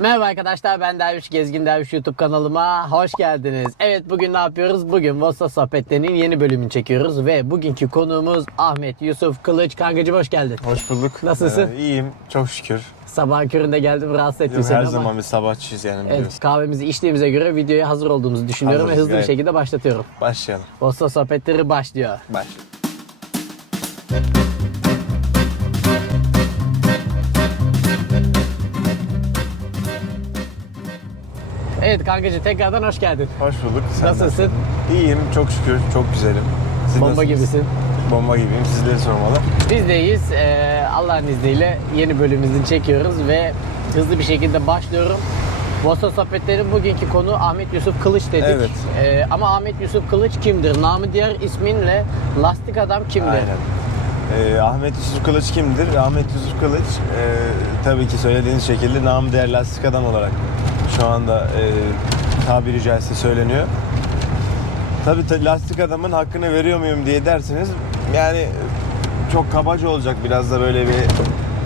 Merhaba arkadaşlar ben Derviş Gezgin Derviş YouTube kanalıma hoş geldiniz. Evet bugün ne yapıyoruz? Bugün Vosta Sohbetleri'nin yeni bölümünü çekiyoruz ve bugünkü konuğumuz Ahmet Yusuf Kılıç. Kankacım hoş geldin. Hoş bulduk. Nasılsın? Ee, iyiyim. Çok şükür. Sabah köründe geldim rahatsız ettim seni her ama. zaman bir sabahçıyız yani biliyorsun. Evet, kahvemizi içtiğimize göre videoya hazır olduğumuzu düşünüyorum ve Hazırız, hızlı bir gayet. şekilde başlatıyorum. Başlayalım. Vosta Sohbetleri başlıyor. Baş. Evet kankacığım tekrardan hoş geldin. Hoş bulduk. Sen de. Nasılsın? İyiyim. Çok şükür. Çok güzelim. Siz Bomba nasılsınız? gibisin. Bomba gibiyim. Sizleri sormalı. Biz de iyiyiz. Ee, Allah'ın izniyle yeni bölümümüzü çekiyoruz ve hızlı bir şekilde başlıyorum. Vosta Sohbetler'in bugünkü konu Ahmet Yusuf Kılıç dedik. Evet. Ee, ama Ahmet Yusuf Kılıç kimdir? Namı diğer isminle Lastik Adam kimdir? Aynen. Ee, Ahmet Yusuf Kılıç kimdir? Ahmet Yusuf Kılıç e, tabii ki söylediğiniz şekilde namı değer lastik adam olarak şu anda e, tabiri caizse söyleniyor. Tabii ta- lastik adamın hakkını veriyor muyum diye derseniz yani çok kabaca olacak biraz da böyle bir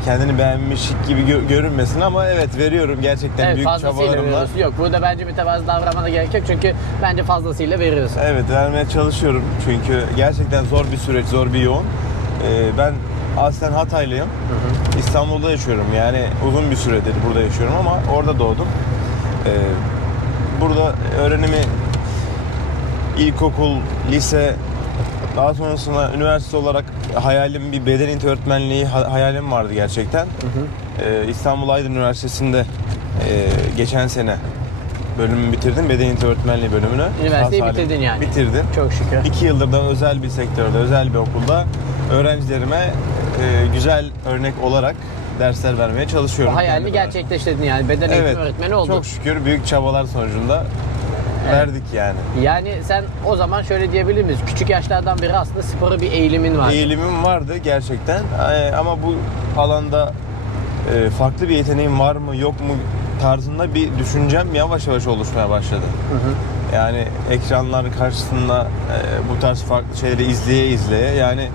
kendini beğenmişlik gibi gö- görünmesin ama evet veriyorum gerçekten Evet büyük fazlasıyla çabalarımla. veriyorsun. Yok burada bence mütevazı davranmana gerek yok çünkü bence fazlasıyla veriyorsun. Evet vermeye çalışıyorum çünkü gerçekten zor bir süreç, zor bir yoğun. Ee, ben aslen Hataylıyım. İstanbul'da yaşıyorum yani uzun bir süredir burada yaşıyorum ama orada doğdum. Ee, burada öğrenimi ilkokul, lise, daha sonrasında üniversite olarak hayalim bir beden öğretmenliği ha- hayalim vardı gerçekten. Ee, İstanbul Aydın Üniversitesi'nde e, geçen sene bölümümü bitirdim. Beden öğretmenliği bölümünü. Üniversiteyi Sağ salim bitirdin yani. Bitirdim. Çok şükür. İki yıldır da özel bir sektörde, özel bir okulda öğrencilerime e, güzel örnek olarak dersler vermeye çalışıyorum. Hayalini gerçekleştirdin yani beden eğitimi Evet. öğretmeni oldun. Çok şükür büyük çabalar sonucunda verdik yani. Yani sen o zaman şöyle diyebilir miyiz? Küçük yaşlardan beri aslında spora bir eğilimin var. Eğilimim vardı gerçekten E, ama bu alanda e, farklı bir yeteneğim var mı yok mu tarzında bir düşüncem yavaş yavaş oluşmaya başladı. Yani ekranlar karşısında e, bu tarz farklı şeyleri izleye izleye yani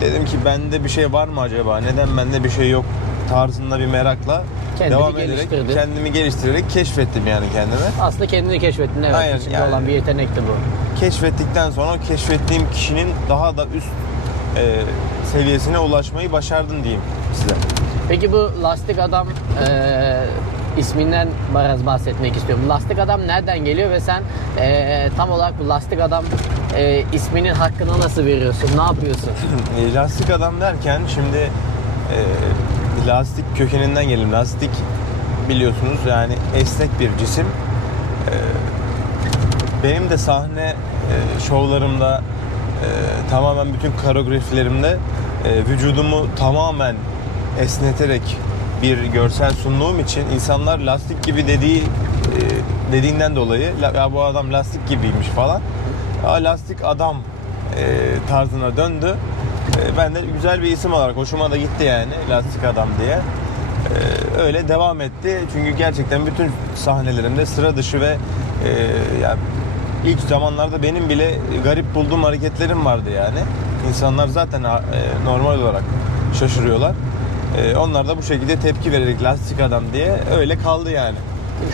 dedim ki bende bir şey var mı acaba? Neden bende bir şey yok tarzında bir merakla Kendini devam ederek geliştirdin. kendimi geliştirerek keşfettim yani kendimi. Aslında kendini keşfettin evet. Aynen, İçinde yani- olan bir yetenekti bu. Keşfettikten sonra o keşfettiğim kişinin daha da üst e, seviyesine ulaşmayı başardın diyeyim size. Peki bu lastik adam eee, isminden biraz bahsetmek istiyorum. Lastik adam nereden geliyor ve sen eee, tam olarak bu lastik adam eee, isminin hakkını nasıl veriyorsun? Ne yapıyorsun? E, lastik adam derken şimdi e, lastik kökeninden gelelim. Lastik biliyorsunuz yani esnek bir cisim. E, benim de sahne e, şovlarımda e, tamamen bütün koreografilerimde e, vücudumu tamamen esneterek bir görsel sunduğum için insanlar lastik gibi dediği dediğinden dolayı "La- ya bu adam lastik gibiymiş falan. Ya lastik adam tarzına döndü. E, ben de güzel bir isim olarak hoşuma da gitti yani lastik adam diye. E, öyle devam etti. Çünkü gerçekten bütün sahnelerimde sıra dışı ve e, ya ilk zamanlarda benim bile garip bulduğum hareketlerim vardı yani. İnsanlar zaten e, normal olarak şaşırıyorlar. E, onlar da bu şekilde tepki vererek lastik adam diye öyle kaldı yani.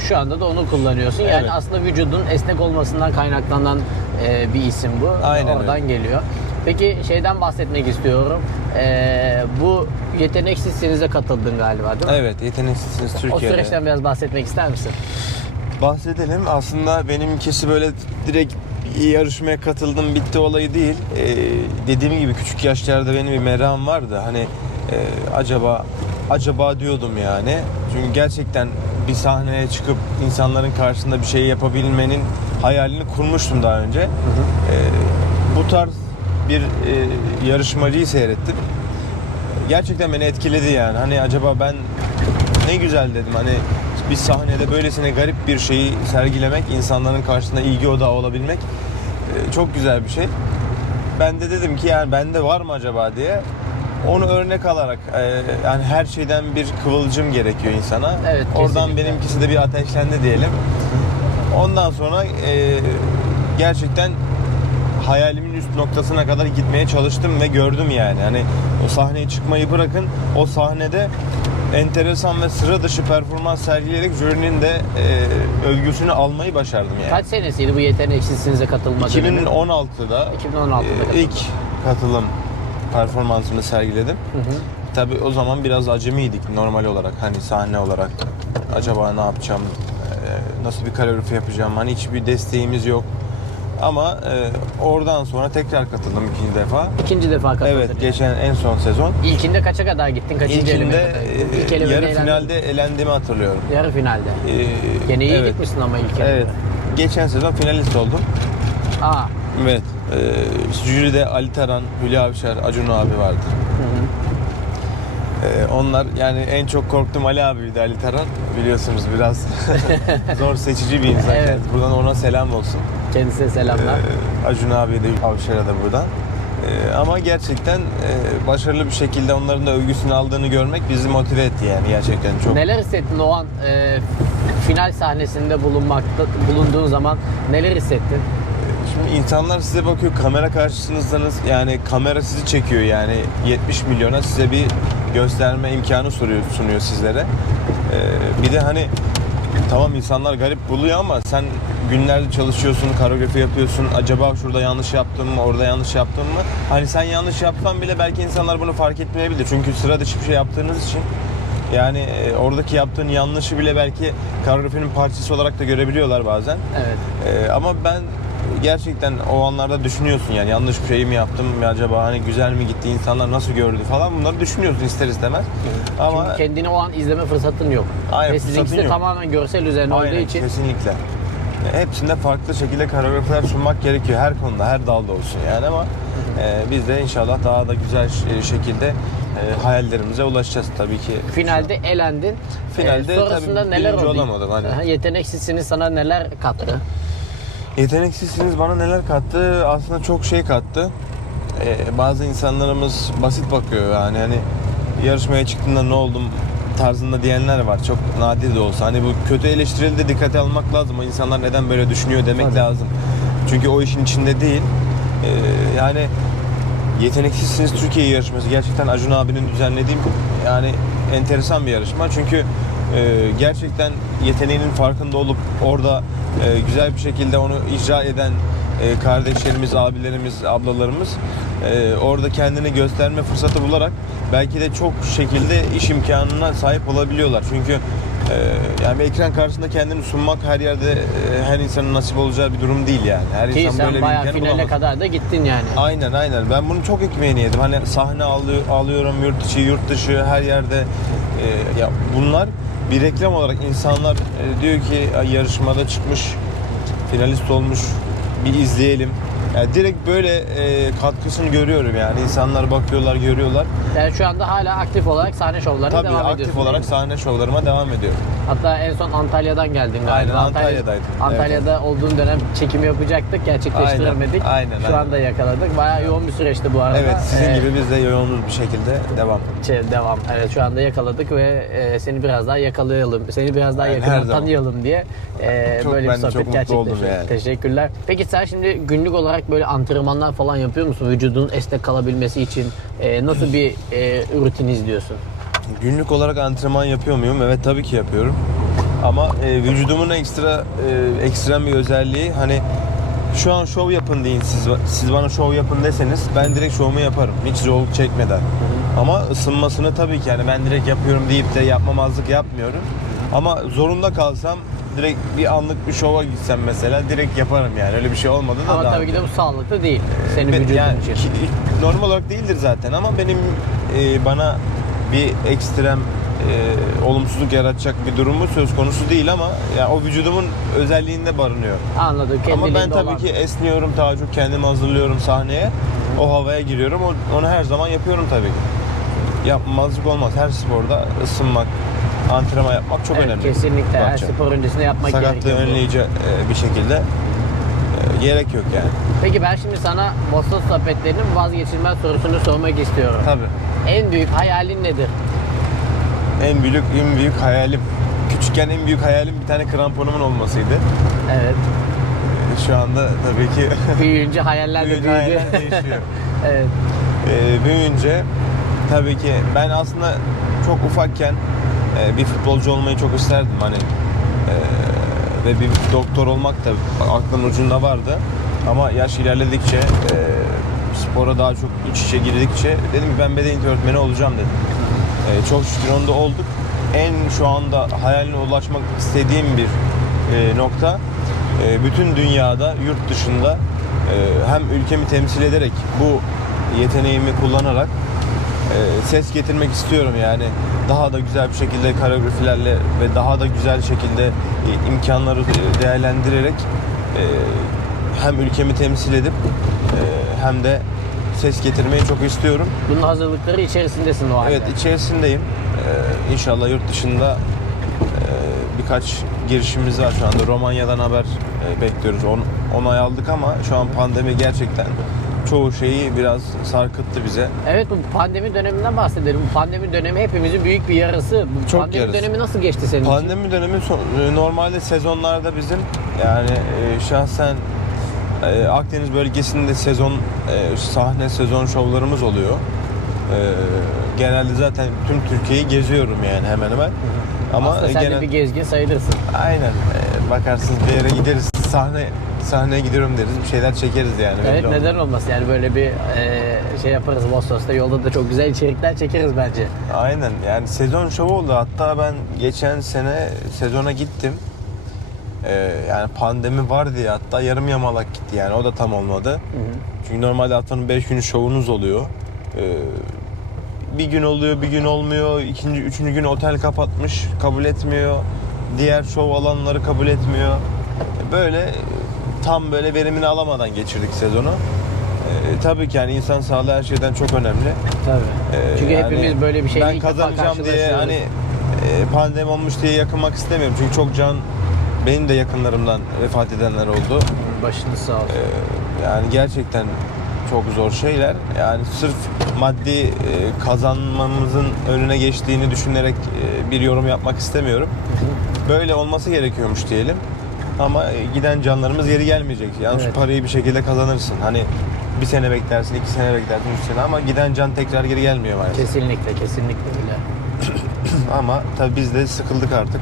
Şu anda da onu kullanıyorsun. Yani Evet. aslında vücudun esnek olmasından kaynaklanan eee, bir isim bu. Aynen Oradan öyle. geliyor. Peki şeyden bahsetmek istiyorum. Eee, bu yeteneksizsinize katıldın galiba değil mi? Evet, yeteneksizsiniz O Türkiye'de. süreçten biraz bahsetmek ister misin? Bahsedelim. Aslında benimkisi böyle direkt yarışmaya katıldım bitti olayı değil. Ee, dediğim gibi küçük yaşlarda benim bir merakım vardı. Hani e, acaba acaba diyordum yani. Çünkü gerçekten bir sahneye çıkıp insanların karşısında bir şey yapabilmenin hayalini kurmuştum daha önce. Ee, bu tarz bir e, yarışmacıyı seyrettim. Gerçekten beni etkiledi yani. Hani acaba ben ne güzel dedim hani bir sahnede böylesine garip bir şeyi sergilemek, insanların karşısında ilgi odağı olabilmek e, çok güzel bir şey. Ben de dedim ki yani bende var mı acaba diye onu örnek alarak e, yani her şeyden bir kıvılcım gerekiyor insana. Evet, Oradan kesinlikle. benimkisi de bir ateşlendi diyelim. Ondan sonra e, gerçekten hayalimin üst noktasına kadar gitmeye çalıştım ve gördüm yani. Hani o sahneye çıkmayı bırakın o sahnede enteresan ve sıra dışı performans sergileyerek jürinin de e, övgüsünü almayı başardım yani. Kaç senesiydi bu yeteneksizsinize katılma dönemi? 2016'da 2016'da e, ilk katılım performansını sergiledim. Hı hı. Tabii o zaman biraz acemiydik normal olarak hani sahne olarak. Acaba ne yapacağım, e, nasıl bir kalorifer yapacağım hani hiçbir desteğimiz yok. Ama e, oradan sonra tekrar katıldım ikinci defa. İkinci defa katıldın. Evet yani. geçen en son sezon. İlkinde kaça kadar gittin? Kaçıncı İlkinde e, İlk yarı elendin. finalde elendiğimi hatırlıyorum. Yarı finalde. E, Gene iyi evet. gitmişsin ama ilk elemede. Evet. Geçen sezon finalist oldum. Aa. Evet. E, jüride Ali Taran, Hülya Avşar, Acun abi vardı. Hı hı. Ee, onlar yani en çok korktuğum Ali abiydi Ali Taran. Biliyorsunuz biraz zor seçici bir insan. Evet. kendisi. Buradan ona selam olsun. Kendisine selamlar. Ee, Acun abiye de Avşar'a da buradan. Ee, ama gerçekten e, başarılı bir şekilde onların da övgüsünü aldığını görmek bizi motive etti yani gerçekten çok. Neler hissettin o an e, final sahnesinde bulunmakta bulunduğun zaman neler hissettin? Şimdi insanlar size bakıyor kamera karşısınızsanız yani kamera sizi çekiyor yani 70 milyona size bir gösterme imkanı sunuyor, sunuyor sizlere. Ee, bir de hani tamam insanlar garip buluyor ama sen günlerce çalışıyorsun, koreografi yapıyorsun. Acaba şurada yanlış yaptım mı, orada yanlış yaptım mı? Hani sen yanlış yapsan bile belki insanlar bunu fark etmeyebilir. Çünkü sıra dışı bir şey yaptığınız için yani e, oradaki yaptığın yanlışı bile belki koreografinin parçası olarak da görebiliyorlar bazen. Evet. Ee, ama ben gerçekten o anlarda düşünüyorsun yani yanlış bir şey mi yaptım mı acaba hani güzel mi gitti insanlar nasıl gördü falan bunları düşünüyorsun ister istemez. Ama Çünkü kendini o an izleme fırsatın yok. Aynen, Ve sizinkisi de tamamen görsel üzerine olduğu aynen için kesinlikle. Hepsinde farklı şekilde koreografiler sunmak gerekiyor her konuda her dalda olsun yani ama e, biz de inşallah daha da güzel ş- şekilde e, hayallerimize ulaşacağız tabii ki. finalde elendin. Finalde Ee, sonrasında tabii neler oldu? olamadım, hani. Yeteneksizsiniz sana neler kattı? Yeteneksizsiniz bana neler kattı? Aslında çok şey kattı. Ee, bazı insanlarımız basit bakıyor yani hani yarışmaya çıktığında ne oldum tarzında diyenler var. Çok nadir de olsa. Hani bu kötü eleştirili de dikkate almak lazım. O insanlar neden böyle düşünüyor demek Tabii. lazım. Çünkü o işin içinde değil. Ee, yani Yeteneksizsiniz Türkiye yarışması gerçekten Acun abinin düzenlediği yani enteresan bir yarışma. Çünkü gerçekten yeteneğinin farkında olup orada e, güzel bir şekilde onu icra eden e, kardeşlerimiz, abilerimiz, ablalarımız e, orada kendini gösterme fırsatı bularak belki de çok şekilde iş imkanına sahip olabiliyorlar. Çünkü e, yani bir ekran karşısında kendini sunmak her yerde e, her insanın nasip olacağı bir durum değil yani. Her Ki insan sen böyle bir bayağı imkanı finale bulamaz. kadar da gittin yani. Aynen aynen. Ben bunu çok ekmeğini yedim. Hani sahne alıyor, alıyorum yurt içi, yurt dışı her yerde. Ee, ya bunlar bir reklam olarak insanlar e, diyor ki "Ay, yarışmada çıkmış, finalist olmuş, bir izleyelim. Yani direkt böyle e, katkısını görüyorum yani. İnsanlar bakıyorlar, görüyorlar. Yani şu anda hala aktif olarak sahne şovlarına Tabii devam aktif ediyorsun. olarak değil mi? sahne şovlarıma devam ediyorum. Hatta en son Antalya'dan geldin galiba. Aynen, Antalya- Antalya'daydım. Antalya'da olduğun dönem çekimi yapacaktık. Gerçekleştiremedik. Aynen, aynen, Şu aynen. anda yakaladık. Bayağı yoğun bir süreçti bu arada. Evet, sizin Ee, gibi biz de yoğunuz bir şekilde devam. şey, devam. Evet şu anda yakaladık ve e, seni biraz daha yakalayalım. Seni biraz daha Yani her yakından zaman. tanıyalım diye e, Çok- böyle bir ben de sohbet çok mutlu oldum gerçekleştirdik. yani. Teşekkürler. Peki sen şimdi günlük olarak böyle antrenmanlar falan yapıyor musun? Vücudun esnek kalabilmesi için e, nasıl bir e, rutin izliyorsun? Günlük olarak antrenman yapıyor muyum? Evet tabii ki yapıyorum. Ama e, vücudumun ekstra e, ekstrem bir özelliği hani şu an şov yapın deyin siz siz bana şov yapın deseniz ben direkt şovumu yaparım hiç zorluk çekmeden. Ama ısınmasını tabii ki yani ben direkt yapıyorum deyip de yapmamazlık yapmıyorum. Ama zorunda kalsam direkt bir anlık bir şova gitsem mesela direkt yaparım yani öyle bir şey olmadı da Ama daha tabii ki de bu sağlıklı değil. Senin ben- vücudun yani için. ki- normal olarak değildir zaten ama benim e, bana bir ekstrem e, olumsuzluk yaratacak bir durumu söz konusu değil ama ya o vücudumun özelliğinde barınıyor. Anladım. ama ben tabii olan. ki esniyorum, çok kendimi hazırlıyorum sahneye. O havaya giriyorum. Onu her zaman yapıyorum tabii ki. Yapmazlık olmaz. Her sporda ısınmak, antrenman yapmak çok Evet, önemli. Kesinlikle. Her spor öncesinde yapmak Sakatlığı gerekiyor. bu. önleyici e, bir şekilde e, gerek yok yani. Peki ben şimdi sana Boston sohbetlerinin vazgeçilmez sorusunu sormak istiyorum. Tabii. En büyük hayalin nedir? En büyük en büyük hayalim. Küçükken en büyük hayalim bir tane kramponumun olmasıydı. Evet. Ee, Şu anda tabii ki Büyüyünce hayaller de büyüdü. hayaller değişiyor. evet. Ee, büyüyünce tabii ki ben aslında çok ufakken e, bir futbolcu olmayı çok isterdim hani e, ve bir doktor olmak da aklımın ucunda vardı. Ama yaş ilerledikçe e, spora daha çok iç içe girdikçe dedim ki ben beden öğretmeni olacağım dedim. Çok şükür onda olduk. En şu anda hayaline ulaşmak istediğim bir nokta bütün dünyada yurt dışında hem ülkemi temsil ederek bu yeteneğimi kullanarak e, ses getirmek istiyorum yani daha da güzel bir şekilde koreografilerle ve daha da güzel şekilde e, imkanları değerlendirerek e, hem ülkemi temsil edip e, hem de ses getirmeyi çok istiyorum. Bunun hazırlıkları içerisindesin o halde. Evet içerisindeyim. Ee, inşallah yurt dışında e, birkaç girişimimiz var şu anda. Romanya'dan haber e, bekliyoruz. On, onay aldık ama şu an pandemi gerçekten çoğu şeyi biraz sarkıttı bize. Evet bu pandemi döneminden bahsedelim. Bu pandemi dönemi hepimizin büyük bir yarası. Bu Çok pandemi yarası. dönemi nasıl geçti senin için? Pandemi dönemi son- e, normalde sezonlarda bizim yani e, şahsen e, Akdeniz bölgesinde sezon e, sahne sezon şovlarımız oluyor. E, genelde zaten tüm Türkiye'yi geziyorum yani hemen hemen. Ama Aslında sen genel- de bir gezgin sayılırsın. Aynen. Ee, bakarsınız bir yere gideriz. Sahne sahneye gidiyorum deriz. Bir şeyler çekeriz yani. Evet Belli olmaz. neden olmasın yani böyle bir e, şey yaparız Vosos'ta yolda da çok güzel içerikler çekeriz bence. Aynen. Yani sezon şovu oldu. Hatta ben geçen sene sezona gittim. Ee, yani pandemi var diye hatta yarım yamalak gitti yani. O da tam olmadı. Çünkü normalde haftanın 5 günü şovunuz oluyor. Ee, bir gün oluyor, bir gün olmuyor. İkinci, üçüncü gün otel kapatmış, kabul etmiyor. Diğer şov alanları kabul etmiyor. Böyle tam böyle verimini alamadan geçirdik sezonu. Ee, tabii ki yani insan sağlığı her şeyden çok önemli. Tabii. Ee, Çünkü yani hepimiz böyle bir şeyle Ben kazanacağım diye hani e, pandemi olmuş diye yakınmak istemiyorum. Çünkü çok can benim de yakınlarımdan vefat edenler oldu. Başınız sağ olsun. Ee, yani gerçekten çok zor şeyler. Yani sırf maddi e, kazanmamızın önüne geçtiğini düşünerek e, bir yorum yapmak istemiyorum. Böyle olması gerekiyormuş diyelim. Ama e, giden canlarımız geri gelmeyecek. Yani Evet. şu parayı bir şekilde kazanırsın. Hani bir sene beklersin, iki sene beklersin, üç sene ama giden can tekrar geri gelmiyor maalesef. Kesinlikle kesinlikle öyle. Ama tabii biz de sıkıldık artık.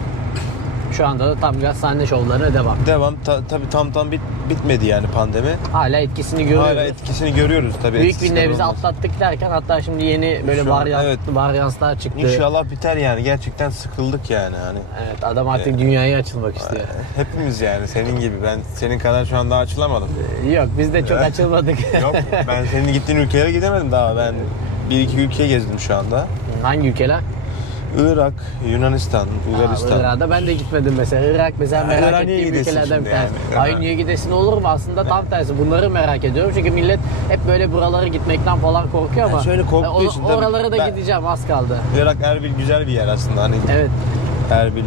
Şu anda da tam gaz sahne şovlarına devam. Devam ta, tabii tam tam bit, bitmedi yani pandemi. Hala etkisini görüyoruz. Hala etkisini görüyoruz tabii. Büyük bir nebze atlattık derken hatta şimdi yeni böyle Şu an, varyant, evet. varyanslar çıktı. İnşallah biter yani. Gerçekten sıkıldık yani hani. Evet adam artık dünyaya açılmak istiyor. Hepimiz yani senin gibi. Ben senin kadar şu an daha açılamadım. Yok biz de çok açılmadık. Yok ben senin gittiğin ülkelere gidemedim daha. Ben bir iki ülke gezdim şu anda. Hangi ülkeler? Irak, Yunanistan, Bulgaristan. Aa, Irak'a ben de gitmedim mesela. Irak mesela Ha, merak niye ettiğim ülkelerden bir tanesi. yani? Ay Ha. niye gidesin olur mu? Aslında tam tersi. Bunları merak ediyorum. Çünkü millet hep böyle buralara gitmekten falan korkuyor ama. Yani şöyle korktuğu e, için tabii Oralara da ben- gideceğim az kaldı. Irak, Erbil güzel bir yer aslında. Hani Evet. Erbil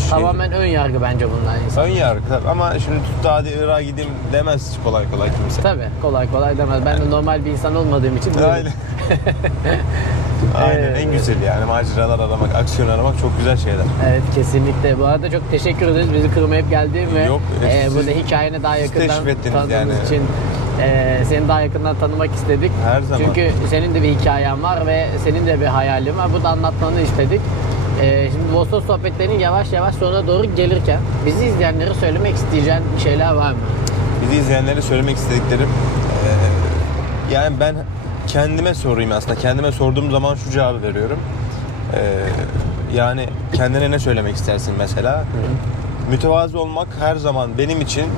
şey, Tamamen ön yargı bence bundan insan. ön yargı tabii. ama şimdi tut da hadi Irak'a gideyim demez kolay kolay kimse. Tabii kolay kolay demez. Ben de normal bir insan olmadığım için Aynen. Aynen en güzeli yani maceralar aramak, aksiyon aramak çok güzel şeyler. Evet kesinlikle. Bu arada çok teşekkür ederiz bizi kırmayıp geldiğin ve Yok, e, siz- burada hikayeni daha siz yakından ettiniz tanıdığımız yani. için e, seni daha yakından tanımak istedik. Her zaman. Çünkü senin de bir hikayen var ve senin de bir hayalin var. Bu da anlatmanı istedik. E, şimdi Vostok sohbetlerinin yavaş yavaş sonuna doğru gelirken bizi izleyenlere söylemek isteyeceğin bir şeyler var mı? Bizi izleyenlere söylemek istediklerim eee, yani ben kendime sorayım aslında. Kendime sorduğum zaman şu cevabı veriyorum. Eee, yani kendine ne söylemek istersin mesela? Mütevazı olmak her zaman benim için eee,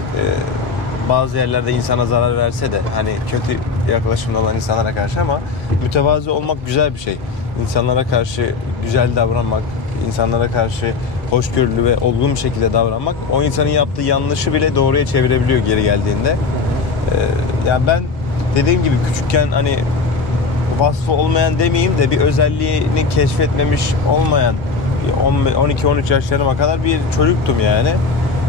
bazı yerlerde insana zarar verse de hani kötü yaklaşımda olan insanlara karşı ama mütevazı olmak güzel bir şey. İnsanlara karşı güzel davranmak, insanlara karşı hoşgörülü ve olgun bir şekilde davranmak o insanın yaptığı yanlışı bile doğruya çevirebiliyor geri geldiğinde. Ee, yani ben dediğim gibi küçükken hani vasfı olmayan demeyeyim de bir özelliğini keşfetmemiş olmayan 12-13 yaşlarıma kadar bir çocuktum yani.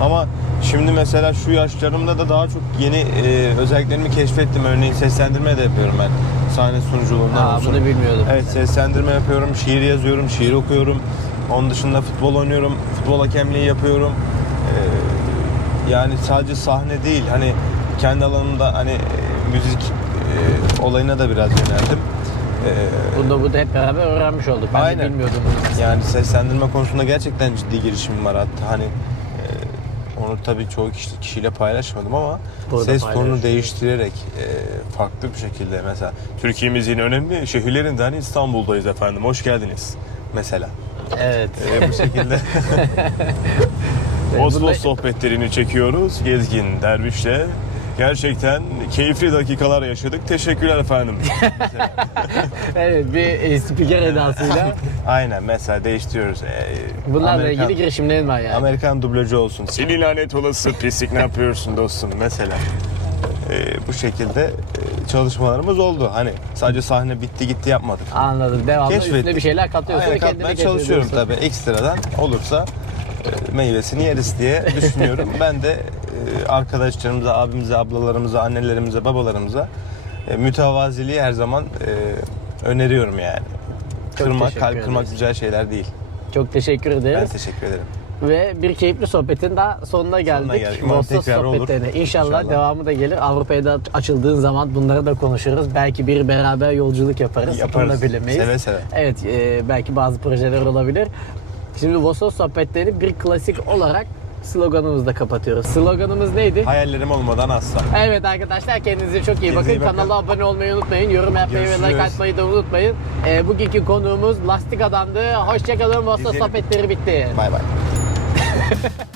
Ama şimdi mesela şu yaşlarımda da daha çok yeni e, özelliklerimi keşfettim. Örneğin seslendirme de yapıyorum ben. Sahne sunuculuğundan Aa, olsun. bunu bilmiyordum. Evet seslendirme yapıyorum, şiir yazıyorum, şiir okuyorum. Onun dışında futbol oynuyorum, futbol hakemliği yapıyorum. Ee, yani sadece sahne değil, hani kendi alanımda hani e, müzik e, olayına da biraz yöneldim. Ee, Bunu da, bunu da hep beraber öğrenmiş olduk. Ben Aynen. de bilmiyordum. Yani seslendirme konusunda gerçekten ciddi girişimim var hatta hani e, onu tabii çoğu kişi, kişiyle paylaşmadım ama Burada ses tonunu değiştirerek e, farklı bir şekilde mesela Türkiye'mizin önemli şehirlerinden İstanbul'dayız efendim hoş geldiniz mesela Evet. E, bu şekilde Oslo sohbetlerini çekiyoruz Gezgin Derviş'le gerçekten keyifli dakikalar yaşadık teşekkürler efendim evet bir e, spiker edasıyla aynen mesela değiştiriyoruz E, bunlarla Amerikan- ilgili girişimlerin var yani. Amerikan dublajı olsun. Seni lanet olası pislik ne yapıyorsun dostum mesela. Ee, bu şekilde e, çalışmalarımız oldu. Hani sadece sahne bitti gitti yapmadık. Anladım. Devamlı Keşfettik. üstüne bir şeyler katıyorsun Aynen katmaya çalışıyorum tabii ekstradan olursa meyvesini yeriz diye düşünüyorum. ben de arkadaşlarımıza, abimize, ablalarımıza, annelerimize, babalarımıza e, mütevaziliği her zaman e, öneriyorum yani. Çok Kırmak, kalp kırmak güzel şeyler değil. Çok teşekkür Ben ederiz. teşekkür ederim. Ve bir keyifli sohbetin daha sonuna geldik. geldik. Vossos tekrar olur. sohbetlerine. İnşallah, İnşallah. devamı da gelir. Avrupa'ya da açıldığın zaman bunları da konuşuruz. Belki bir beraber yolculuk yaparız. Yaparız. Onu bilemeyiz. Seve seve. Evet, e, belki bazı projeler olabilir. Şimdi Vossos sohbetleri bir klasik olarak sloganımızla kapatıyoruz. Sloganımız neydi? Hayallerim olmadan asla. Evet arkadaşlar kendinize çok iyi Kendinize bakın. iyi bakın. Kanala abone olmayı unutmayın. Yorum yapmayı ve like Görüşürüz. atmayı da unutmayın. E, bugünkü konuğumuz Lastik Adam'dı. Hoşçakalın. Vossos İzleyelim. sohbetleri bitti. Bay bay.